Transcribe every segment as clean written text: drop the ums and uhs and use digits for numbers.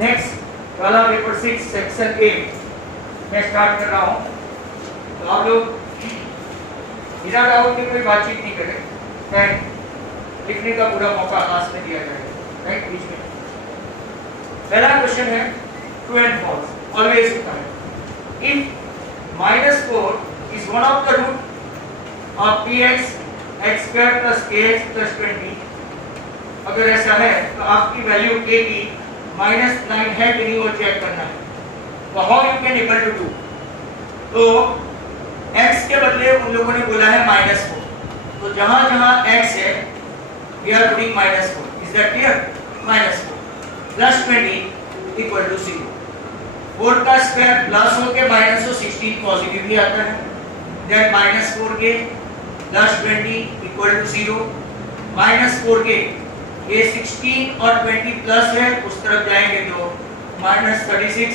Next वाला paper 6 section A मैं start कर रहा हूँ। तो आप लोग बिना डाउट के कोई बातचीत नहीं करें, राइट। लिखने का पूरा मौका क्लास में दिया जाएगा, राइट। बीच में पहला क्वेश्चन है ट्रू एंड फॉल्स। ऑलवेज होता है if -4 is one of the root of px x square plus kx plus 20, अगर ऐसा है तो आपकी वैल्यू a की -9 है कि नहीं वो चेक करना है। तो how you can able to do, तो x के बदले उन लोगों ने बोला है -4, तो जहां जहां x है we are putting -4। Is that clear? -4 plus 20 equal to 0। 4 का स्क्वायर प्लस होके माइनस हो 16 पॉजिटिव ही आता है। दैट -4 के प्लस 20 इक्वल टू 0। -4 के ये 16 और 20 प्लस है, उस तरफ जाएंगे तो -36,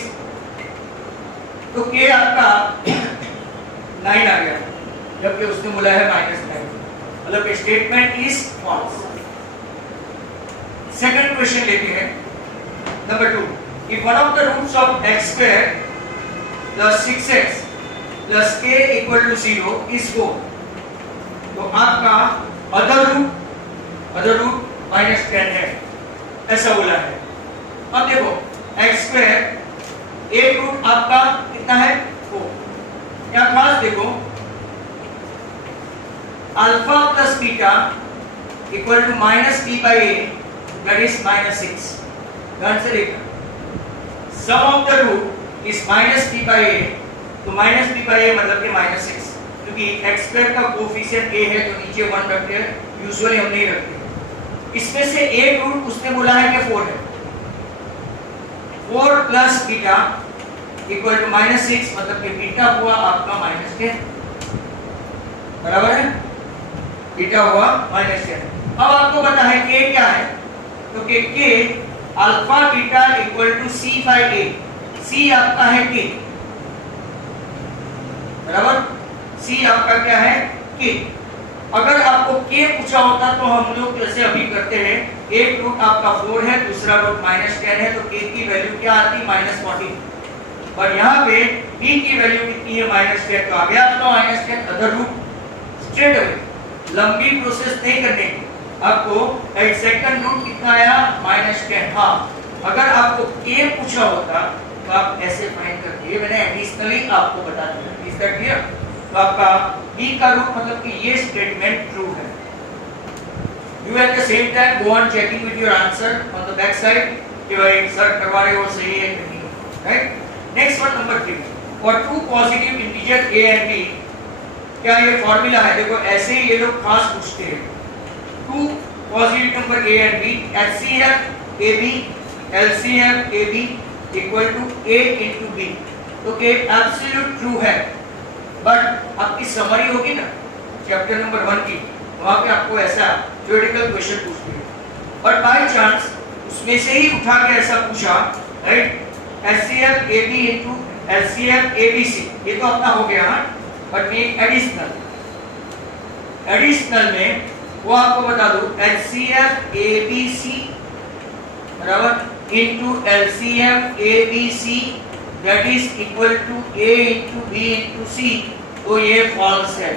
तो k आपका 9 आ गया, जबकि उसने बोला है -9, मतलब statement is false. Second question लेते हैं number 2। If one of the roots of x square plus 6x plus k equal to 0 is 4, तो आपका अदर रूट -10 है, ऐसा बोला है। अब देखो x स्क्वायर एक रूट आपका कितना है 4, क्या खास देखो alpha plus beta equal to -p/a that is -6। ध्यान से देखना, sum of the root is -p/a, तो -p/a मतलब कि -6, क्योंकि x स्क्वायर का कोएफिशिएंट a है तो नीचे 1 रखते हैं, यूजुअली हम नहीं रखते। इसमें से एक रूट उसने बोला है कि 4 है। 4 प्लस बीटा इक्वल टू -6, मतलब कि बीटा हुआ आपका -10, बराबर है, बीटा हुआ -10। अब आपको पता है k क्या है, तो k alpha beta equal to c/a, c आपका है k, बराबर, c आपका क्या है k। अगर आपको k पूछा होता तो हम लोग जैसे अभी करते हैं, एक रूट आपका 4 है, दूसरा रूट -10 है, तो k की वैल्यू क्या आती -14, और यहाँ पे b की वैल्यू कितनी है -10, तो आ गया आपका -10 अदर रूट। स्ट्रेट अवे लंबी प्रोसेस नहीं करने की, आपको एक सेकंड रूट कितना आया -10। हाँ, अगर आपको k पूछा होता तो आप ऐसे फाइंड करते, ये मैंने एडिशनली आपको बता दिया। Is that clear? तो आपका b का रूट मतलब कि ये स्टेटमेंट ट्रू है। You at the same time go on checking with your answer on the back side कि भाई सर करवा रहे हो सही है कि नहीं, right. Next one number 3, for two positive integer a and b, क्या ये फॉर्मूला है? देखो ऐसे ही ये लोग खास पूछते हैं, two positive number a and b, HCF AB LCM AB equal to a into b, तो ये एब्सोल्यूट ट्रू है। बट आपकी समरी होगी ना चैप्टर नंबर 1 की, वहां पे आपको ऐसा थ्योरेटिकल क्वेश्चन पूछते हैं, और बाय चांस उसमें से ही उठा के ऐसा पूछा, right, HCF AB into LCM ABC, ये तो अपना हो गया, बट ये एडिशनल में वो आपको बता दूं HCF ABC बराबर into LCM ABC that is equal to A into B into C, तो ये फॉल्स है।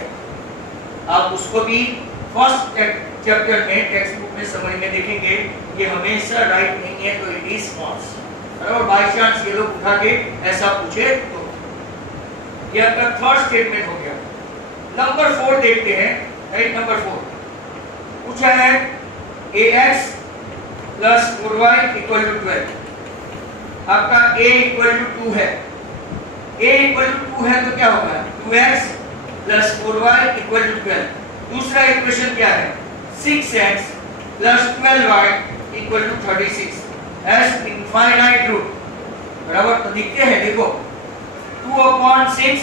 आप उसको भी फर्स्ट चैप्टर में टेक्स्ट बुक में समझ में देखेंगे, ये हमेशा राइट नहीं है, तो इट इज फॉल्स। और बाय चांस ये लोग उठा के ऐसा पूछे तो ये आपका थर्ड स्टेटमेंट हो गया। नंबर 4 देखते हैं, राइट। नंबर 4 पूछा है ax plus 4y equal to 12, आपका a इक्वल टू 2 है, a इक्वल टू 2 है तो क्या होगा 2x plus 4y equal to 12। दूसरा इक्वेशन क्या है 6x plus 12y equal to 36 as infinite root, बराबर। तो लिखते हैं, देखो 2/6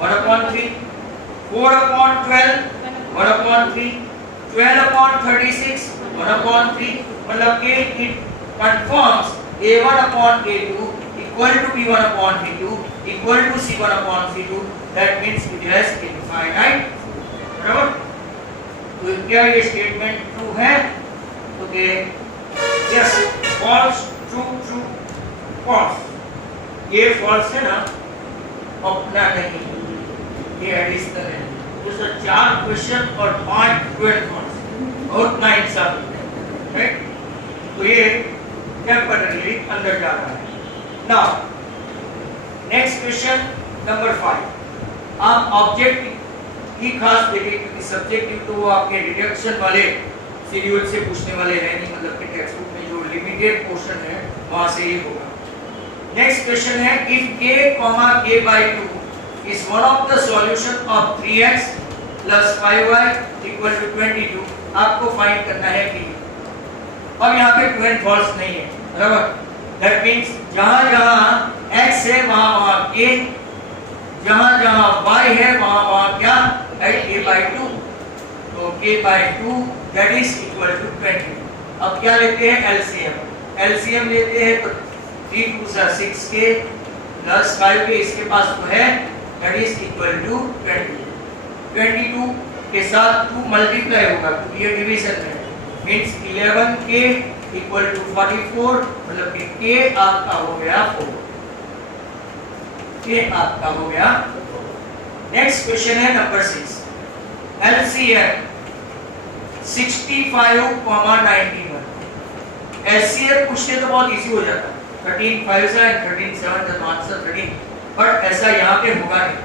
1/3, 4/12 1/3, 12/36 1/3, मतलब कि it confirms a1/a2 equal to b1/b2 equal to c1/c2, that means it has infinite, बराबर। तो क्या ये स्टेटमेंट ट्रू है? तो yes, false, true, true, false, ये फॉल्स है ना, अपना नहीं, ये एडिशनल है। तो सर 4 क्वेश्चन और 5 12 फॉल्स, बहुत नाइंसाफी है, राइट? तो ये टेम्पररी अंदर जा रहा है। Now next question number 5। आप ऑब्जेक्ट ही खास देखें, क्योंकि सब्जेक्टिव तो वो आपके डिडक्शन वाले शेड्यूल से पूछने वाले हैं नहीं, मतलब कि टेक्स्ट बुक में जो लिमिटेड पोर्शन है वहां से ही होगा। नेक्स्ट क्वेश्चन है, if k, k/2 is one of the solution of 3x plus 5y equal to 22, आपको फाइंड करना है कि, अब यहाँ पे ट्रू एंड फॉल्स नहीं है, बराबर? दैट मींस जहां जहां x है वहां k, जहां जहां y है वहां क्या है, k/2, तो k/2 that is equal to 20। अब क्या लेते हैं, एलसीएम लेते हैं, तो 3 2 6k प्लस 5k इसके पास तो है, दैट इज इक्वल टू 20। 22 के साथ 2 मल्टीप्लाई होगा क्योंकि ये डिवीजन है, मींस 11k इक्वल टू 44, मतलब कि k आपका हो गया 4, k आपका हो गया। नेक्स्ट क्वेश्चन है नंबर 6, एलसीएम 65,91। एलसीएम पूछते तो बहुत इजी हो जाता, 13 5 and 13 7 the answer 13, बट ऐसा यहाँ पे होगा नहीं।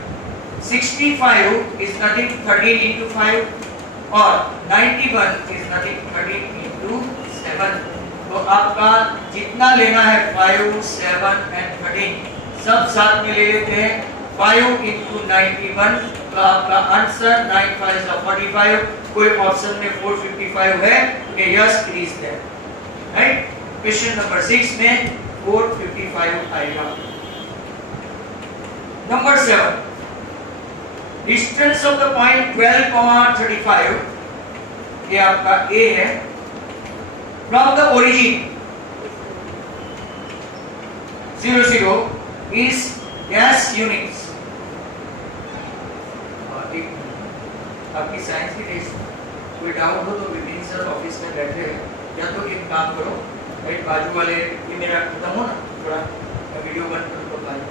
65 is nothing 13 into 5 और 91 is nothing 13 into 7। तो आपका जितना लेना है 5 7 and 13 सब साथ में ले लेते हैं, 5 into 91, तो आपका आंसर 9 5 45। कोई ऑप्शन में 455 है, तो yes it is there, right? Question number 6 में 455 आएगा। Number 7, distance of the point 12, 35, ये आपका ए है, from the origin 0 0 is guess units. आपकी साइंस की टेस्ट कोई डाउट हो तो विपिन सर ऑफिस में बैठे हैं, या तो एक काम करो, राइट, बाजू वाले ये मेरा खत्म हो ना, थोड़ा वीडियो बंद करो तो बाजू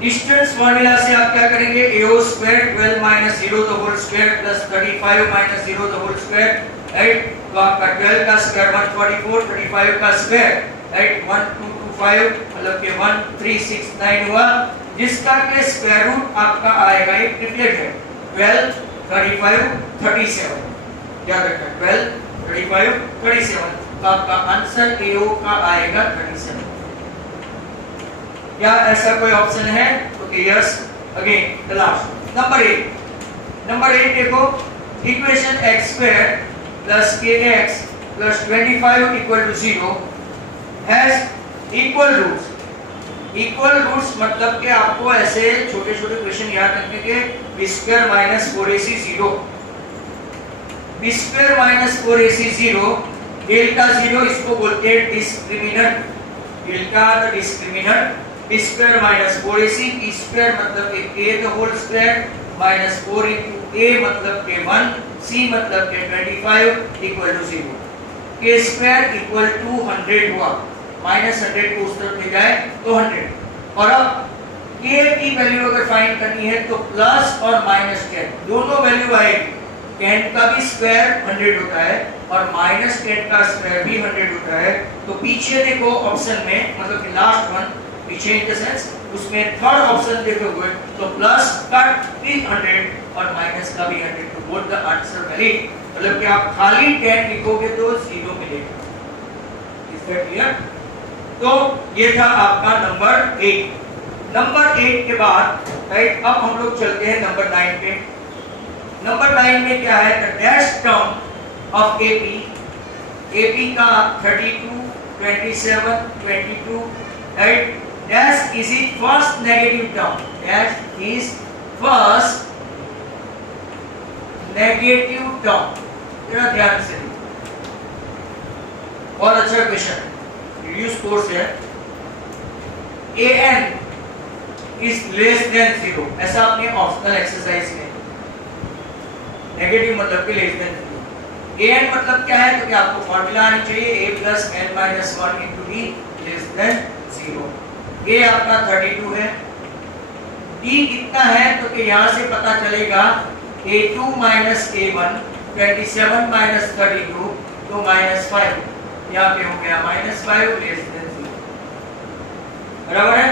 डिस्टेंस फॉर्मूला से आप क्या करेंगे, AO स्क्वायर 12 माइनस 0 the whole square plus 35 minus 0 the whole square, right? तो आपका 12 का स्क्वायर 144, 35 का स्क्वायर, राइट, 1225, मतलब कि 1369 हुआ, जिसका के स्क्वायर रूट आपका आएगा, एक ट्रिपलेट है, 12 35 37, याद रखना 12 35 37, तो आपका आंसर AO का आएगा 37। क्या ऐसा कोई ऑप्शन है? Okay yes, again the last number 8 देखो, equation x square plus kx plus 25 equal to 0 has equal roots. Equal roots मतलब कि आपको ऐसे छोटे छोटे क्वेश्चन याद रखने के, b square minus 4ac 0, b square minus 4ac 0, delta 0 इसको बोलते हैं discriminant, delta the discriminant, b square minus 4ac, b square मतलब कि a the whole square minus 4 into a मतलब कि 1, c मतलब कि 25 equal to 0, k square equal to 100 हुआ, माइनस 100 को उस तरफ ले जाए तो 100, और अब k की वैल्यू अगर फाइंड करनी है तो प्लस और माइनस 10 दोनों वैल्यू आएगी, 10 का भी स्क्वायर 100 होता है और माइनस 10 का स्क्वायर भी 100 होता है। तो पीछे देखो ऑप्शन में, मतलब कि लास्ट वन, पीछे इन द सेंस उसमें थर्ड ऑप्शन देखोगे तो प्लस का भी 100 और माइनस का भी 100, तो बोथ द आंसर वैलिड, मतलब कि आप खाली 10 लिखोगे तो 0 मिलेगा। Is that clear? तो ये था आपका नंबर 8। नंबर 8 के बाद, राइट, अब हम लोग चलते हैं नंबर 9 पे। नंबर 9 में क्या है, the dash term of AP का 32 27 22, right, dash is it first negative term, dash is first negative term. जरा ध्यान से, बहुत अच्छा क्वेश्चन रिड्यूस कोर्स है। an इज लेस देन 0, ऐसा आपने ऑप्शनल एक्सरसाइज में, नेगेटिव मतलब कि लेस देन 0, an मतलब क्या है, तो क्या आपको फॉर्मूला आनी चाहिए a plus n minus 1 into d less than 0। a आपका 32 है, d कितना है, तो कि यहाँ से पता चलेगा a2 minus a1 27 minus 32 तो -5, यहाँ पे हो गया -5 less than 0, बराबर है।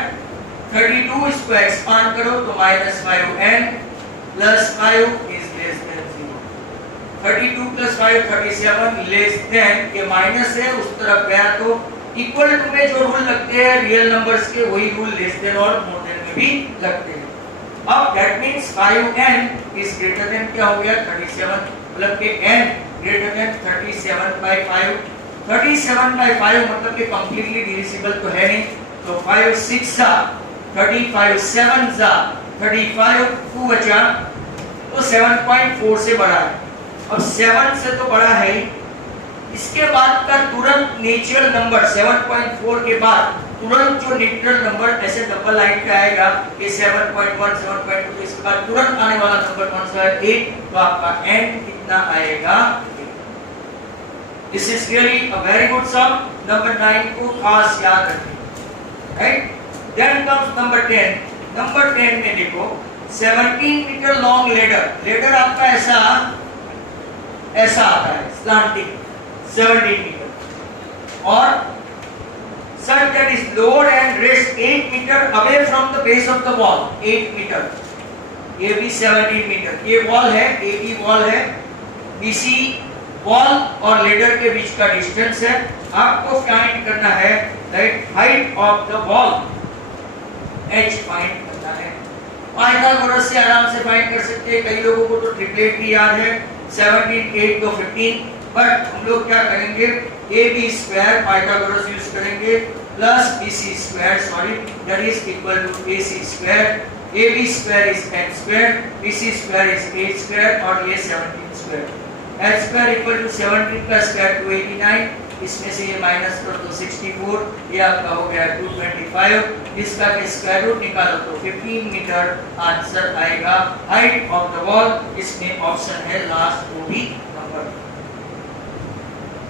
32 इसको एक्सपांड करो तो -5n plus 5 is less than 0। 32 plus 5 37 less than, ये माइनस है उस तरफ गया तो इक्वल टू में जो रूल लगते हैं रियल नंबर्स के, वही रूल लेस देन और मोर देन में भी लगते हैं। अब that means 5n is greater than क्या हो गया 37, मतलब कि n greater than 37/5। 37/5 मतलब कि कंप्लीटली डिविजिबल तो है नहीं, तो 5 6 सा 35 7 सा 35 2 बचा, तो 7.4 से बड़ा है। अब 7 से तो बड़ा है ही, इसके बाद का तुरंत नेचुरल नंबर 7.4 के बाद तुरंत जो नेचुरल नंबर ऐसे डबल लाइन पे आएगा कि 7.1 7.2, तो इसके बाद तुरंत आने वाला नंबर कौन सा है 8, तो आपका n कितना आएगा। This is really a very good sum. Number 9 को खास याद रखें, right. Then comes number 10। Number 10 में देखो 17 मीटर लॉन्ग लेडर, लेडर आपका ऐसा आता है स्लांटिंग 17 मीटर, और such that is lowered and raised 8 meter away from the base of the wall, 8 meter, ये भी 17 मीटर। ये वॉल है, ए की वॉल है, बीसी वॉल और लेडर के बीच का डिस्टेंस है। आपको फाइंड करना है right height of the wall, h find करना है। पाइथागोरस से आराम से फाइंड कर सकते हैं, कई लोगों को तो ट्रिपलेट भी याद है, 17 8 तो 15, बट हम लोग क्या करेंगे ab स्क्वायर पाइथागोरस यूज करेंगे plus bc square, sorry, that is equal to ac square. ab square is h square, bc square is h square, और ये 17 square. h square equal to 17 का स्क्वायर 289, इसमें से ये माइनस करो तो 64, ये आपका हो गया 225, इसका के स्क्वायर रूट निकालो तो 15 मीटर आंसर आएगा हाइट ऑफ द वॉल। इसमें ऑप्शन है लास्ट वो भी नंबर।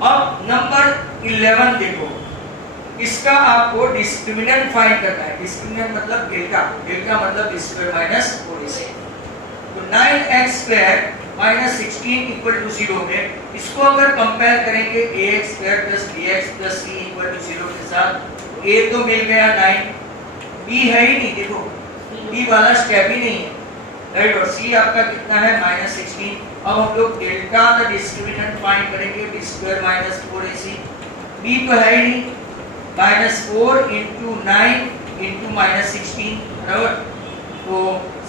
अब नंबर 11 देखो, इसका आपको डिस्क्रिमिनेंट फाइंड करना है। डिस्क्रिमिनेंट मतलब डेल्टा, डेल्टा मतलब स्क्वायर माइनस 4ac, तो 9x square minus 16 equal to 0 में इसको अगर कंपेयर करेंगे ax square plus bx plus c equal to 0 के साथ, तो a तो मिल गया 9, b है ही नहीं, देखो b वाला स्टेप ही नहीं है, राइट, और c आपका कितना है माइनस 16। अब हम लोग डेल्टा द डिस्क्रिमिनेंट फाइंड करेंगे, b square minus 4ac, b तो है ही नहीं, माइनस 4 इंटू 9 इंटू माइनस 16, बराबर, तो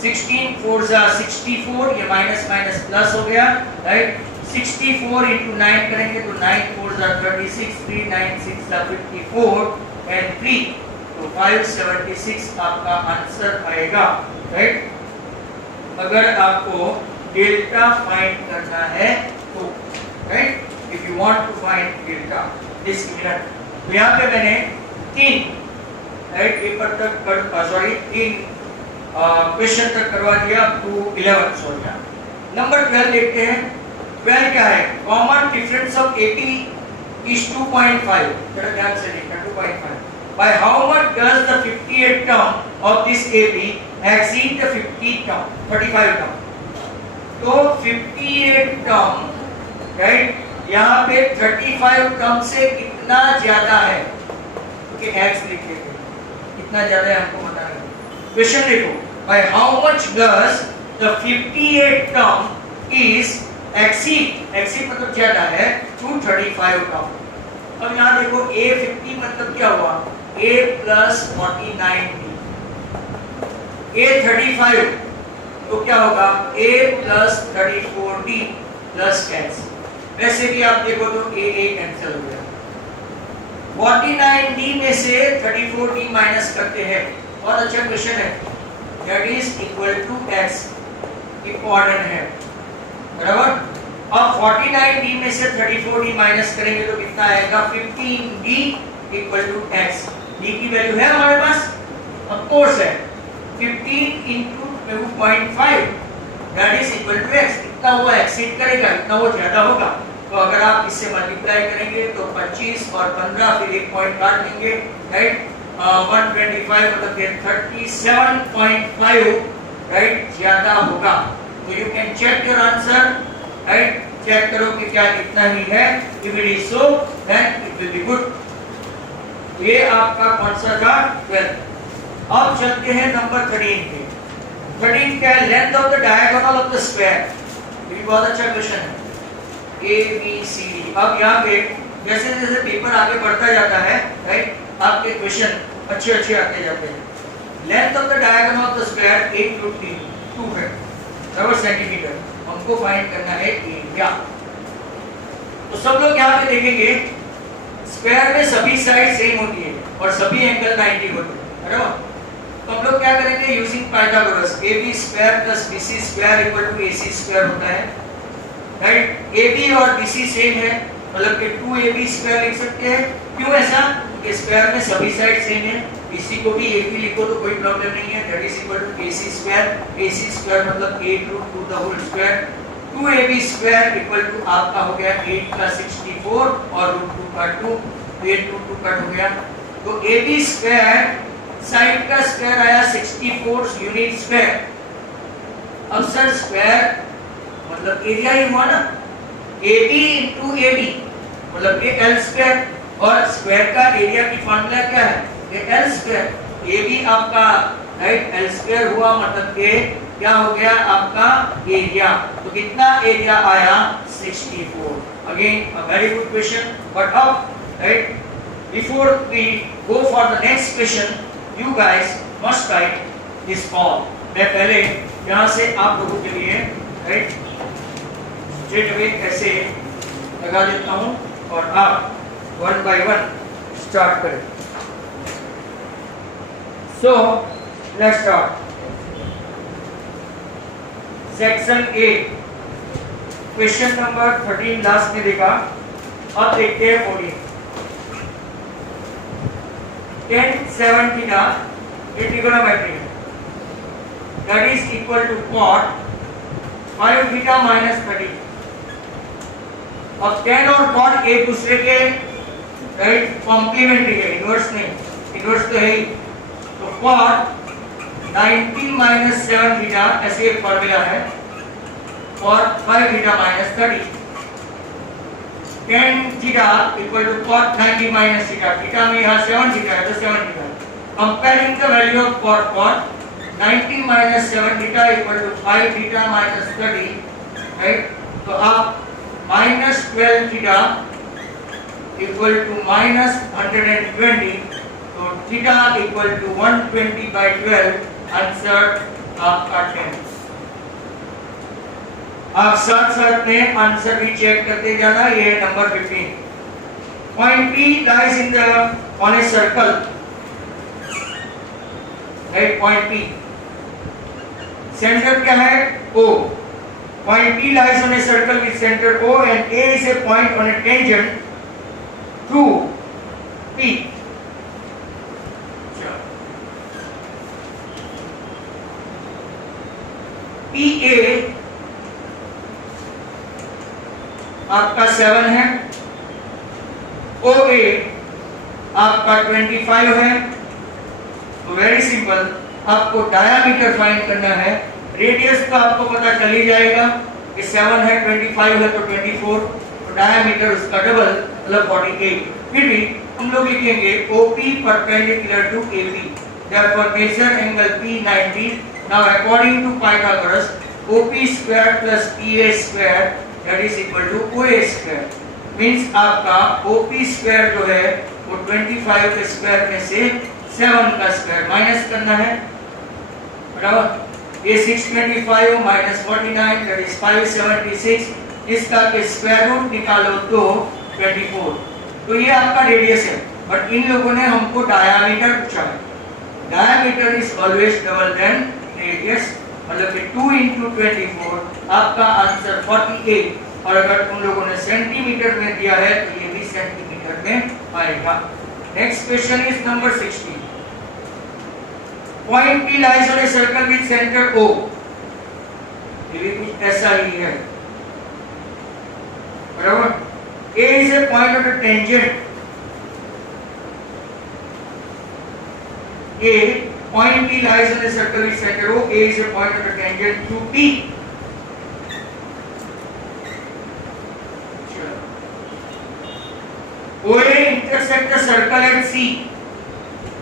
16 4 जा 64, ये माइनस माइनस प्लस हो गया, राइट। 64 इंटू 9 करेंगे तो 9 4 जा 36, 3 9 6 जा 54 एंड 3, तो 576 आपका आंसर आएगा, राइट। अगर आपको डेल्टा फाइंड करना है तो, right, if you want to find delta discriminant, तो यहाँ पे मैंने 3 राइट पेपर तक सॉरी 3 क्वेश्चन तक करवा दिया, अप टू 11 सो गया। नंबर 12 देखते हैं। 12 क्या है, कॉमन डिफरेंस ऑफ 80 is 2.5, जरा ध्यान से देखना 2.5, by how much does the 58 term of this AB exceed the 35 term। तो 58 टर्म, राइट, यहाँ पे 35 टर्म से कितना ज्यादा है, क्योंकि x लिख देंगे, कितना ज्यादा है हमको बताना है। क्वेश्चन देखो, by how much does the 58 term is exceed मतलब ज्यादा है to 35 term। अब यहाँ देखो a 50 मतलब क्या हुआ, a plus 49b, a 35 तो क्या होगा a plus 34d plus x। वैसे भी आप देखो तो a कैंसिल हो गया, 49d में से 34d माइनस करते हैं, बहुत अच्छा क्वेश्चन है, that is equal to x, important है, बराबर। अब 49d में से 34d माइनस करेंगे तो कितना आएगा 15d equal to x। d की वैल्यू है हमारे पास, ऑफ कोर्स है, 15 into 2.5 that is equal to x। कितना हुआ, एक्सीड करेगा, इतना वो ज्यादा होगा, तो अगर आप इससे मल्टीप्लाई करेंगे तो 25 और 15 फिर एक पॉइंट काट देंगे, राइट। 125 मतलब कि 37.5, राइट, ज्यादा होगा। तो you can check your answer, right, check करो कि क्या इतना ही है। If it is so then it will be good. ये आपका कौन सा था? 12। अब चलते हैं नंबर 13 पे। 13 क्या है? Length of the diagonal of the square. ये बहुत अच्छा क्वेश्चन है, ABCD। अब यहाँ पे जैसे जैसे पेपर आगे बढ़ता जाता है, राइट, आपके क्वेश्चन अच्छे अच्छे आते जाते हैं। Length of the diagonal of the square 8√2 है, बराबर सेंटीमीटर। हमको फाइंड करना है एरिया। तो सब लोग यहाँ पे देखेंगे स्क्वायर में सभी साइड सेम होती है और सभी एंगल 90 होते हैं, बराबर। तो हम लोग क्या करेंगे? Using Pythagoras, AB square plus BC square equal to AC square होता है, राइट। AB और BC सेम है, मतलब कि 2AB स्क्वायर लिख सकते हैं। क्यों ऐसा? क्योंकि स्क्वायर में सभी साइड सेम है। BC को भी AB लिखो तो कोई प्रॉब्लम नहीं है, that is equal to AC square. AC square मतलब 8√2 the whole square. 2AB square equal to आपका हो गया 8 का 64 और √2 का 2, 8√2 कट हो गया। तो AB स्क्वायर साइड का स्क्वायर आया 64 यूनिट स्क्वायर। अब सर स्क्वायर मतलब एरिया ही हुआ ना, AB into AB मतलब ये L स्क्वायर, और स्क्वायर का एरिया की फॉर्मूला क्या है? ये L स्क्वायर। AB आपका, राइट, L स्क्वायर हुआ, मतलब ये क्या हो गया आपका एरिया। तो कितना एरिया आया? 64। Again a very good question. But अब, right, before we go for the next question, you guys must write this form। मैं पहले यहाँ से आप लोगों के लिए, राइट, स्ट्रेट अवे ऐसे लगा देता हूँ और आप 1 by 1 स्टार्ट करें। So let's start। Section A, question number 13 last में देखा। अब देखते हैं 14। tan 7 theta ये ट्रिगोनोमेट्री है, that is equal to cot 5 theta minus 30। अब tan और cot एक दूसरे के, राइट, कॉम्प्लीमेंट्री है, इनवर्स नहीं, इनवर्स तो है ही। तो cot 19 minus 7 theta ऐसे एक फॉर्मूला है, और 5 theta minus 30। tan theta equal to cot 90 minus theta। theta में यहाँ 7 theta है तो 7 theta। Comparing the value of cot 90 minus 7 theta equal to 5 theta minus 30, right? तो आप minus 12 theta equal to minus 120, तो theta equal to 120 by 12, answer आपका 10। आप साथ साथ में आंसर भी चेक करते जाना। ये है number 15। Point P lies in the on a circle, right? Point P, centre क्या है? O। Point P lies on a circle with center O and A is a point on a tangent through P। PA आपका 7 है, OA आपका 25 है। तो very simple, आपको diameter find करना है। रेडियस तो आपको पता चल ही जाएगा कि 7 है, 25 है तो 24, तो डायामीटर उसका डबल मतलब 48। फिर भी हम लोग लिखेंगे OP perpendicular to AB, therefore measure angle P 90। Now according to Pythagoras, OP square plus PA square that is equal to OA square। Means आपका OP स्क्वायर जो है वो 25 के स्क्वायर में से 7 का स्क्वायर माइनस करना है, बराबर। ये 625 माइनस 49 that is 576, इसका के स्क्वायर रूट निकालो तो 24। तो ये आपका रेडियस है, बट इन लोगों ने हमको डायामीटर पूछा है। Diameter is always double then radius, मतलब कि 2 into 24 आपका आंसर 48। और अगर तुम लोगों ने सेंटीमीटर में दिया है तो ये भी सेंटीमीटर में आएगा। Next question is number 16। Point P lies on a circle with center O। ये भी कुछ ऐसा ही है, बराबर। A is a point of the tangent. A point P lies on a circle with center O. A is a point of the tangent to P. OA intersect the circle at C.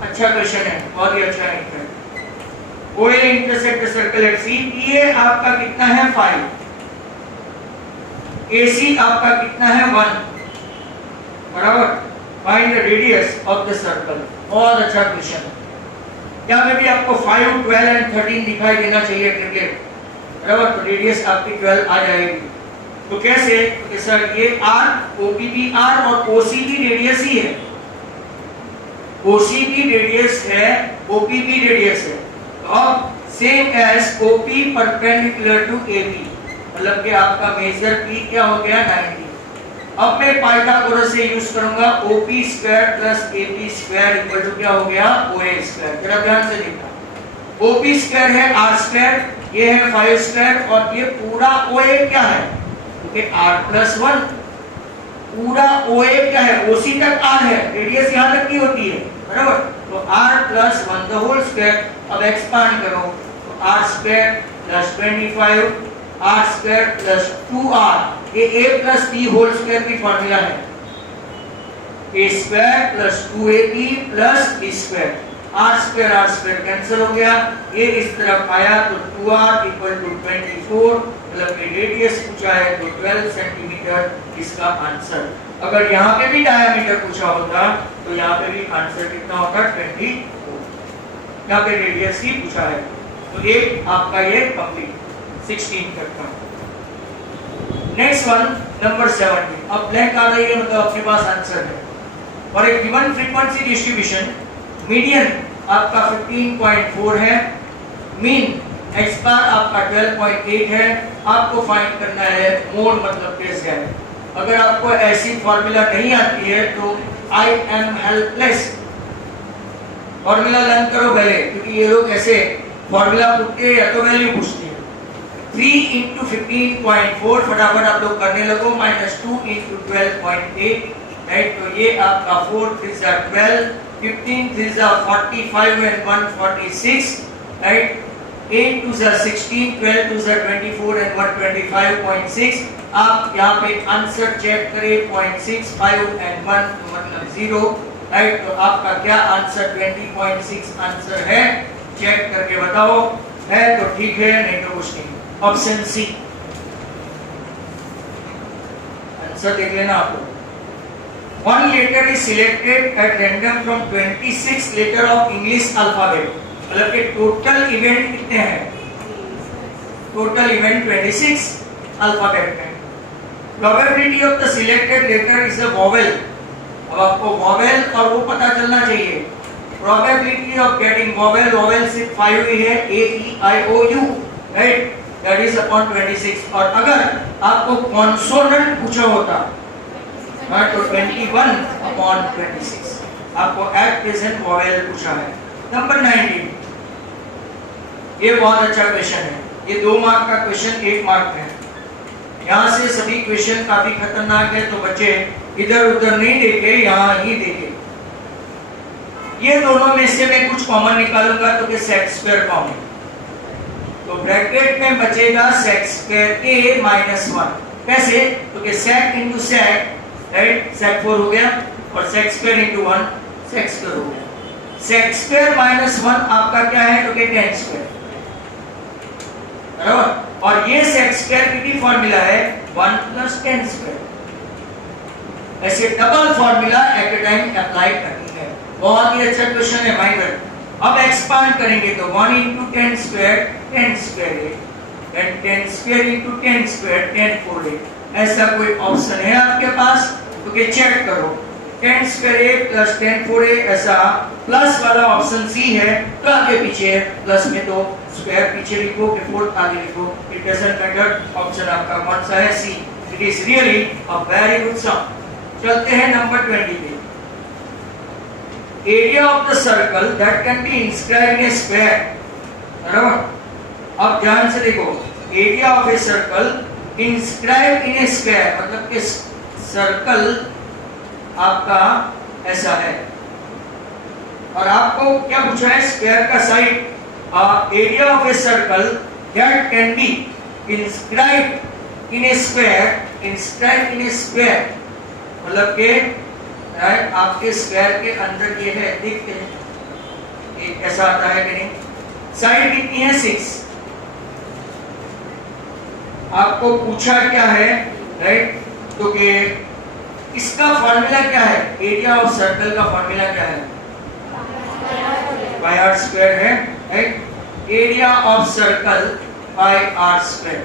अच्छा question है, बहुत ही अच्छा है। OA intersect the circle at C. PA आपका कितना है 5, AC आपका कितना है 1, बराबर। Find the radius of the circle. बहुत अच्छा क्वेश्चन है। यहाँ पे भी आपको 5, 12 एंड 13 दिखाई देना चाहिए क्रिकेट, बराबर। तो रेडियस आपकी 12 आ जाएगी। तो कैसे? तो सर ये R, OPB R और OCB रेडियस ही है। OCB रेडियस है, OPB रेडियस है। तो अब same as OP perpendicular to AB, मतलब कि आपका मेजर P क्या हो गया 90। अब मैं पाइथागोरस से यूज करूंगा OP square plus AP square equal to क्या हो गया OA स्क्वायर। जरा ध्यान से देखना, OP स्क्वायर है R स्क्वायर, ये है 5 स्क्वायर और ये पूरा OA क्या है, क्योंकि R प्लस 1, पूरा OA क्या है, OC तक R है, रेडियस यहाँ तक की होती है, बराबर। तो R plus 1 the whole square. अब एक्सपांड करो तो R square plus 25 R square plus 2R, ये A plus B whole square की फॉर्मूला है। A square plus 2AB plus B square, R square cancel हो गया, ये इस तरफ आया तो 2R इक्वल टू 24, मतलब कि रेडियस पूछा है तो 12 सेंटीमीटर इसका आंसर। अगर यहाँ पे भी डायमीटर पूछा होता तो यहाँ पे भी आंसर कितना होता 24, यहाँ पे रेडियस ही पूछा है। तो एक आपका ये कंप्लीट 16 तक का। Next one number 17। अब ब्लैंक आ रही है मतलब अपने पास आंसर है। और एक गिवन फ्रीक्वेंसी डिस्ट्रीब्यूशन, मीडियन आपका 15.4 है, मीन x बार आपका 12.8 है। आपको फाइंड करना है मोड मतलब केस है। अगर आपको ऐसी फॉर्मूला नहीं आती है तो I am helpless, formula learn करो पहले, क्योंकि ये लोग ऐसे फॉर्मूला पूछते हैं या तो वैल्यू पूछते हैं। 3 into 15.4 फटाफट आप लोग करने लगो, -2 into 12.8, राइट। तो ये आपका 4 3 12, 15 3 45 and 1 46, राइट। 8 2 16, 12 2 24 and 125.6। आप यहाँ पे आंसर चेक करें 0.65 and 1 मतलब 0, राइट। तो आपका क्या आंसर 20.6 आंसर है, चेक करके बताओ, है तो ठीक है, नहीं तो कुछ नहीं। ऑप्शन सी आंसर देख लेना आप लोग। One letter is selected at random from 26 letter of English alphabet, मतलब कि टोटल इवेंट कितने हैं, टोटल इवेंट 26 अल्फाबेट में। Probability of the selected letter is a vowel. अब आपको वोवेल और वो पता चलना चाहिए। Probability of getting vowel, vowel सिर्फ 5 ही है, A E I O U, right, that is upon 26। और अगर आपको कॉन्सोनेंट पूछा होता तो 21 अपॉन 26। आपको एट प्रेजेंट वोवेल पूछा है। नंबर 19, ये बहुत अच्छा क्वेश्चन है। ये 2 मार्क का क्वेश्चन 1 मार्क है। यहाँ से सभी क्वेश्चन काफी खतरनाक है, तो बच्चे इधर उधर नहीं देखे, यहाँ ही देखे। ये दोनों में से मैं कुछ कॉमन निकालूंगा तो सेक स्क्वायर कॉमन, तो ब्रैकेट में बचेगा सेक स्क्वायर A -1। कैसे? तो कि सेक इंटू सेक, राइट, सेक 4 हो गया, और sec square into 1 sec square हो गया। सेक स्क्वायर -1 आपका क्या है, तो कि tan स्क्वायर, बराबर। और ये सेक स्क्वायर की फॉर्मूला है 1 + tan स्क्वायर। ऐसे double formula at a time apply करनी है। बहुत ही अच्छा क्वेश्चन है माइनर। अब एक्सपांड करेंगे तो 1 × tan square tan square, then tan square × tan square tan 4a। ऐसा कोई ऑप्शन है आपके पास तो कि चेक करो, tan square a plus tan 4a, ऐसा प्लस वाला ऑप्शन सी है तो आगे पीछे है, प्लस में तो स्क्वायर पीछे लिखो कि 4 आगे लिखो, इट डजंट मैटर। ऑप्शन आपका कौन सा है, C. It is really a very good sum. चलते हैं नंबर 20 पे। Area of the circle that can be inscribed in a square, बराबर। अब ध्यान से देखो, area of a circle inscribed in a square, मतलब कि सर्कल आपका ऐसा है। और आपको क्या पूछा है, स्क्वायर का side, area of a circle that can be inscribed in a square, inscribed in a square मतलब के राइट आपके स्क्वायर के अंदर ये है, देखते हैं एक ऐसा आता है कि नहीं। साइड कितनी है 6। आपको पूछा क्या है राइट, तो कि इसका फॉर्मूला क्या है, एरिया ऑफ सर्कल का फॉर्मूला क्या है, पाई आर स्क्वायर है right. Area of circle pi R square.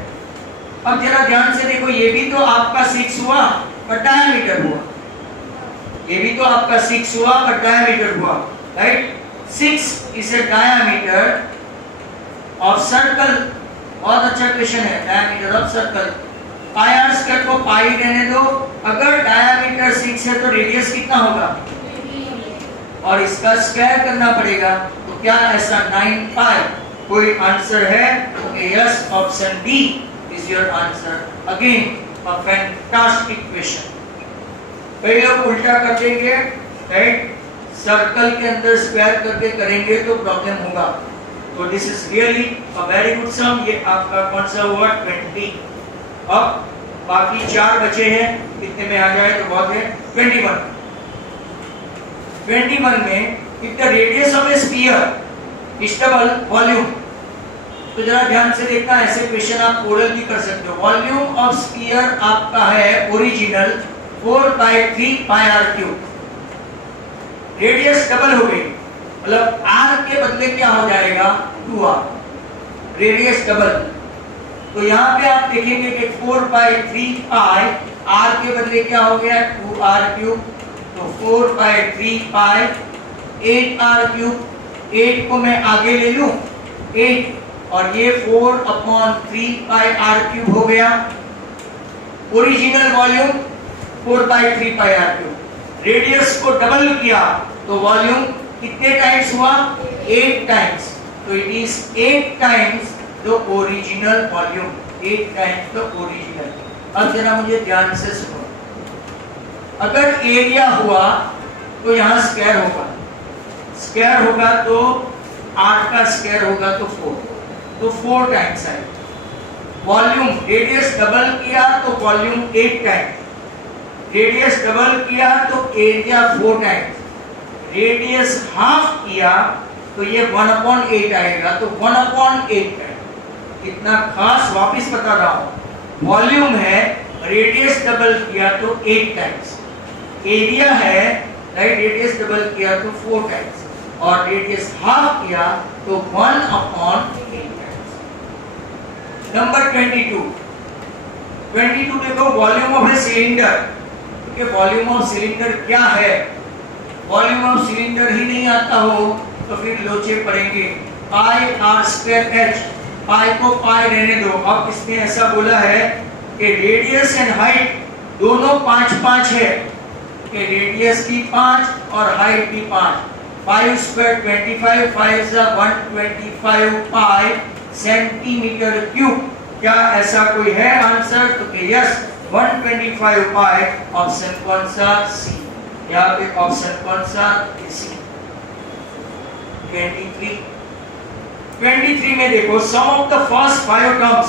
अब जरा ध्यान से देखो, ये भी तो आपका 6 हुआ और डायमीटर हुआ, ये भी तो आपका 6 हुआ और डायमीटर हुआ right. 6 is a diameter of circle. बहुत अच्छा क्वेश्चन है, diameter of circle. Pi R square को पाई रहने दो, अगर डायमीटर 6 है तो रेडियस कितना होगा, और इसका स्क्वायर करना पड़ेगा, तो क्या ऐसा 9 पाई कोई आंसर है, yes option D is your answer. Again a fantastic question. कई लोग उल्टा कर देंगे राइट, सर्कल के अंदर स्क्वायर करके करेंगे तो प्रॉब्लम होगा। तो this is really a very good sum. ये आपका कौन सा हुआ 20। अब बाकी 4 बचे हैं, कितने में आ जाए तो बहुत है 21। 21 में if the radius of a sphere is double volume, तो जरा ध्यान से देखना, ऐसे क्वेश्चन आप ओरल भी कर सकते हो। वॉल्यूम ऑफ स्फीयर आपका है original 4/3 pi R cube. Radius double हो गई, मतलब आर के बदले क्या हो जाएगा 2r, रेडियस डबल। तो यहाँ पे आप देखेंगे कि 4/3 पाई, आर के बदले क्या हो गया 2r क्यूब, तो 4/3 पाई 8r क्यूब। 8 को मैं आगे ले लूं 8, और ये 4/3 पाई r क्यूब हो गया। ओरिजिनल वॉल्यूम 4/3 पाई r क्यूब। रेडियस को डबल किया तो वॉल्यूम कितने टाइम्स हुआ 8 टाइम्स, तो it is 8 times the original volume, 8 times the original. अब जरा मुझे ध्यान से सुनो, अगर एरिया हुआ तो यहाँ स्क्वायर होगा, स्क्वायर होगा तो 8 का स्क्वायर होगा तो 4, तो 4 टाइम्स है। वॉल्यूम रेडियस डबल किया तो वॉल्यूम 8 टाइम्स, रेडियस डबल किया तो एरिया 4 टाइम्स, रेडियस हाफ किया तो ये 1/8 आएगा, तो 1/8 टाइम्स। इतना खास वापस बता रहा हूं, वॉल्यूम है, रेडियस डबल किया तो 8 टाइम्स, एरिया है राइट, रेडियस डबल किया तो 4 टाइम्स, और रेडियस हाफ किया तो 1/8 टाइम्स। नंबर 22 देखो, वॉल्यूम ऑफ ए सिलेंडर। क्योंकि वॉल्यूम ऑफ सिलेंडर क्या है, वॉल्यूम ऑफ सिलेंडर ही नहीं आता हो तो फिर लोचे पड़ेंगे। पाई आर स्क्वायर एच, पाई को पाई रहने दो। अब इसने ऐसा बोला है कि रेडियस एंड हाइट दोनों 5-5 है, कि रेडियस की 5 और हाइट की 5। 5 स्क्वायर 25, 5 125 पाई सेंटीमीटर क्यूब। क्या ऐसा कोई है आंसर, तो यस 125 पाई। ऑप्शन कौन सा, सी। यहाँ पे ऑप्शन कौन सा, सी। 23 में देखो, sum of the first 5 terms,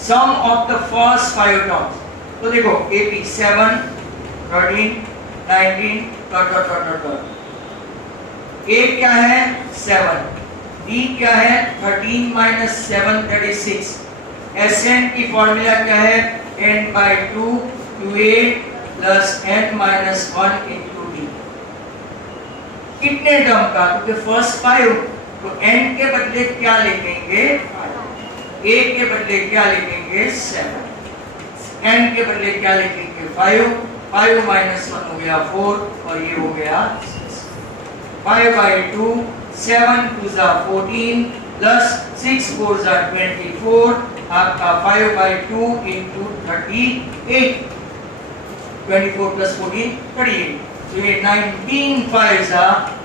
sum of the first 5 terms. तो देखो AP 7 13 19 A क्या है 7, D क्या है 13 - 7 that is 6। Sn की फॉर्मूला क्या है n/2 2a plus n - 1 into d। कितने टर्म का, क्योंकि फर्स्ट 5, तो n के बदले क्या लिखेंगे, a के बदले क्या लिखेंगे 7, n के बदले क्या लिखेंगे 5, 5 - 1 हो गया 4, और ये हो गया 6। 5/2, 7 2 14 plus 6 4 24, आपका 5/2 into 38, 24 plus 14 38। तो ये 19 5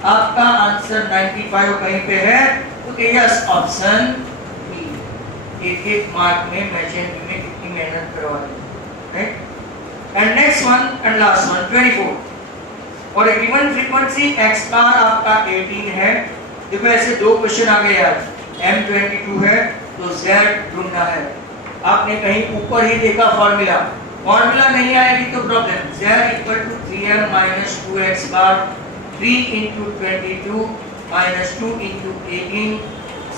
आपका आंसर 95 कहीं पे है, तो यस ऑप्शन बी। एक मार्क में मैचेंट में कितनी मेहनत करवा रहे हैं। And next one and last one 24 और गिवन फ्रीक्वेंसी x बार आपका 18 है। देखो ऐसे दो क्वेश्चन आ गए आज, M22 है तो Z ढूंढना है। आपने कहीं ऊपर ही देखा फॉर्मूला, फॉर्मूला नहीं आएगी तो problem. Z equal to 3m minus 2x बार 3 इंटू 22 माइनस 2 इंटू 18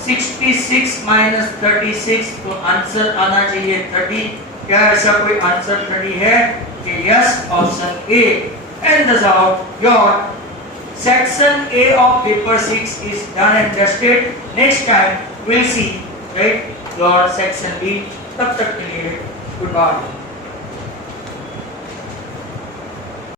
66 माइनस 36 तो आंसर आना चाहिए 30। क्या ऐसा कोई आंसर 30 है? कि yes, option A. And thus out your section A of paper 6 is done and dusted. Next time we'll see, right, your section B. तब तक के लिए good morning.